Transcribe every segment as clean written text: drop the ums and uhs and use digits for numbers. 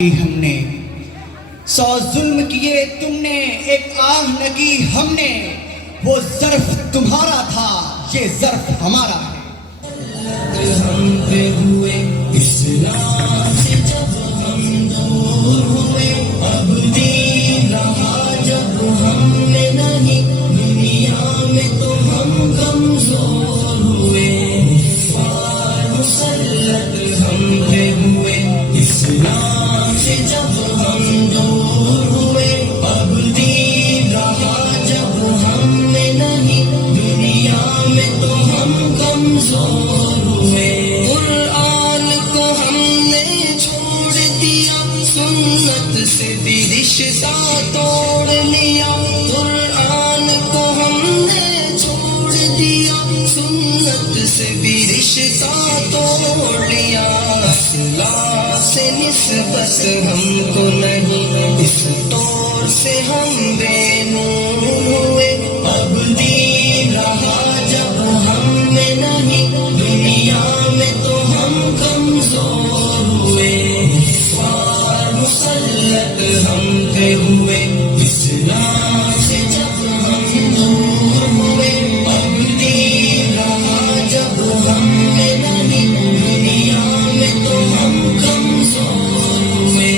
ہم نے 100 ظلم کیے تم نے، ایک آہ نہ کی ہم نے، وہ ظرف تمہارا تھا یہ ظرف ہمارا ہے۔ ہم پہ ہوئے اسلام سے جب ہم دور ہوئے، اب دین رہا جب ہم میں نہیں، دنیا میں تو ہم کمزور ہوئے۔ فار مسلط ہم پہ ہوئے اسلام سے جب ہم دور ہوئے، اب دین رہا جب ہم میں نہیں، دنیا میں تو ہم کمزور ہوئے۔ قرآن کو ہم نے چھوڑ دیا، سنت سے بھی رشتہ توڑ لیا۔ قرآن کو ہم نے چھوڑ دیا، سنت سے بھی رشتہ توڑ لیا۔ اصلاح سے نسبت ہم کو نہیں، اس طور سے ہم بے نور ہوئے۔ اب دین رہا جب ہم میں نہیں، دنیا میں تو ہم کمزور ہوئے۔ فار مسلط ہم پہ ہوئے اسلام سے جب ہم دور ہوئے، اب دین رہا جب ہم میں نہیں، دنیا میں تو ہم کمزور ہوئے۔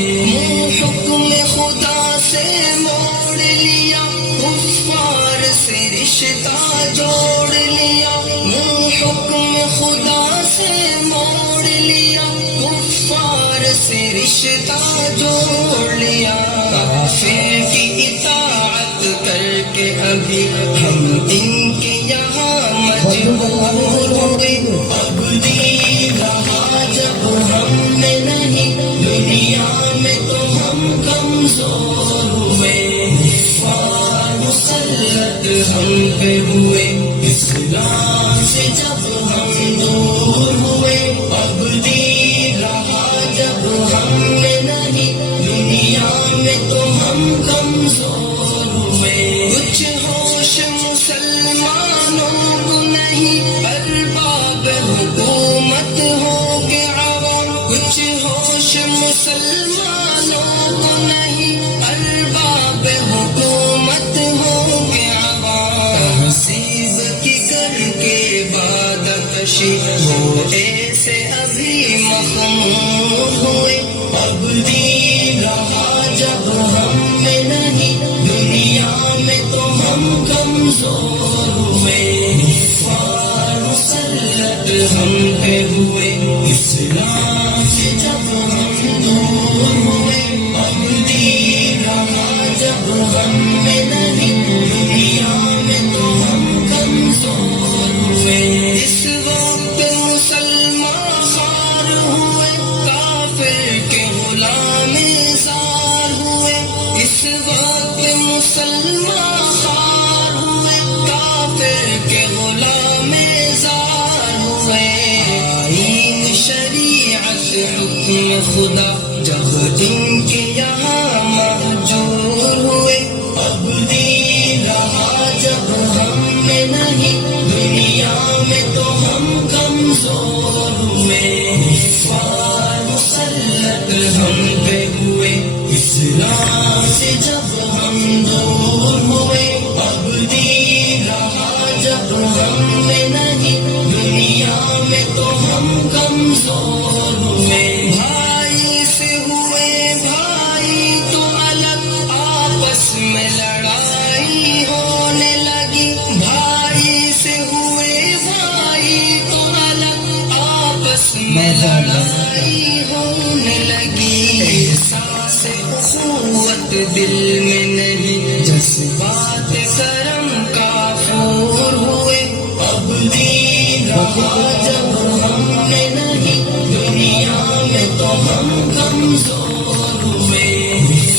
حکم خدا سے موڑ لیا، کفار سے رشتہ جوڑ لیا۔ حکم خدا سے موڑ لیا، کفار سے رشتہ جوڑ لیا۔ کافر کی اطاعت کر کے ابھی ہم ان کے یہاں مجبور ہوئے۔ اب دین رہا جب ہم میں نہیں، دنیا میں تو ہم کمزور ہوئے۔ فار مسلط ہم پہ ہوئے اسلام سے جب ہم دور ہوئے، اب دین رہا جب ہم میں نہیں، دنیا میں تو ہم کمزور ہوئے۔ کچھ ہوش مسلمانوں کو نہیں، ارباب حکومت ہو کے عوام۔ کچھ ہوش مسلمانوں کو نہیں، ارباب حکومت ہو کے عوام۔ تہذیب کی کر کے بعد کشی وہ ایسے ابھی مخمور ہوئے۔ اب دین رہا جب ہم میں نہیں، دنیا میں تو ہم کمزور ہوئے۔ فار مسلط ہم پہ ہوئے اسلام سے جب ہم دور ہوئے، اب دین رہا جب ہم میں نہیں، دنیا میں تو ہم کمزور ہوئے۔ اس وقت مسلمان خوار ہوئے، کافر کے غلام زار ہوئے۔ اس وقت مسلمان خوار ہوئے، کافر کے غلام زار ہوئے۔ آئین شریعت حکم خدا جب ان کے یہاں مہجور ہوئے، اب دین رہا جب ہم میں نہیں، دنیا میں تو ہم کمزور ہوئے۔ فار مسلط ہم پہ ہوئے اسلام سے جب ہم دور ہوئے، اب دین رہا جب ہم میں نہیں، دنیا میں تو ہم کمزور ہوئے۔ بھائی سے ہوئے بھائی تو الگ، آپس میں لڑائی ہونے لگی۔ بھائی سے ہوئے بھائی تو الگ، آپس میں لڑائی ہونے لگی۔ احساس اخوت دل میں نہیں، جذبات کرم کافور ہوئے۔ اب دین رہا جب ہم میں نہیں، دنیا میں تو ہم کمزور ہوئے۔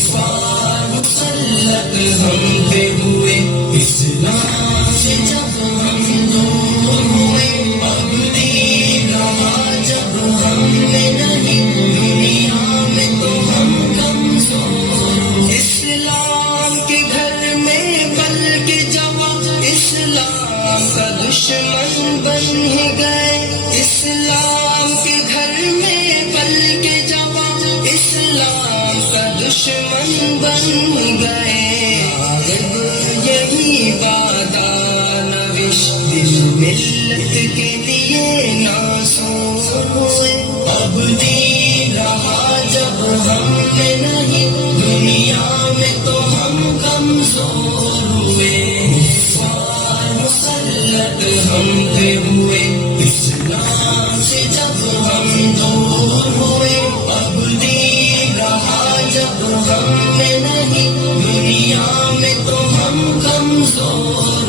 فار مسلط ہم پہ ہوئے اسلام سے جب ہم دور ہوئے، اب دین رہا جب ہم میں نہیں، دنیا میں تو ہم کمزور ہوئے۔ اسلام کا دشمن بن گئے، غالب یہی بادانوش دل ملت کے لیے ناسور ہوئے، اب دین رہا جب ہم میں نہیں، دنیا میں تو ہم کمزور ہوئے، کفار مسلط ہم پہ ہوئے، اسلام سے جب ہم دور ہوئے، اب دین رہا جب ہم میں نہیں، دنیا میں تو ہم کمزور